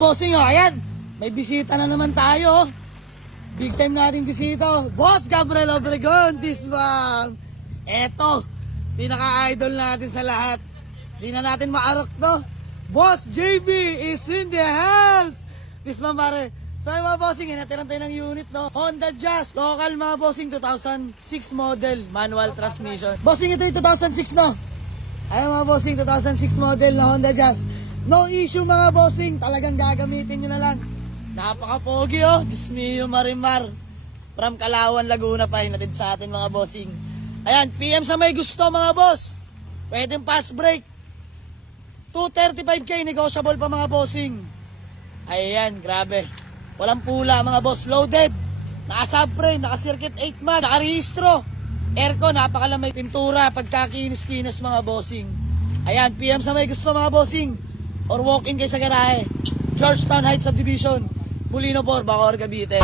Bossing, oh, ayan. May bisita na naman tayo. Big time nating bisita. Boss Gabriel Obregon, Bisbang. Eto, pinaka-idol natin sa lahat. Di na natin maarok to. Boss JB is in the house. Bisbang pare. So mga bossing, inatiran tayo ng unit, no? Honda Jazz, local mga bossing, 2006 model, manual transmission. Bossing, ito yung 2006, no? Ayun mga bossing, 2006 model na Honda Jazz. No issue mga bossing, talagang gagamitin nyo na lang. Napaka-pogi, oh. Diyos mio, Marimar. From Calauan, Laguna pa, hinatid sa atin mga bossing. Ayan, PM sa may gusto mga boss. Pwedeng fast break. 235k, negotiable pa mga bossing. Ayan, grabe. Walang pula mga boss, loaded. Naka-subframe, naka-circuit 8 man, naka-rehistro. Aircon, napakalamay pintura, pagkakinis-kinis mga bossing. Ayan, PM sa may gusto mga bossing. Or walk-in kayo sa garahe. Georgetown Heights Subdivision, Molino 4, Bacoor, Cavite.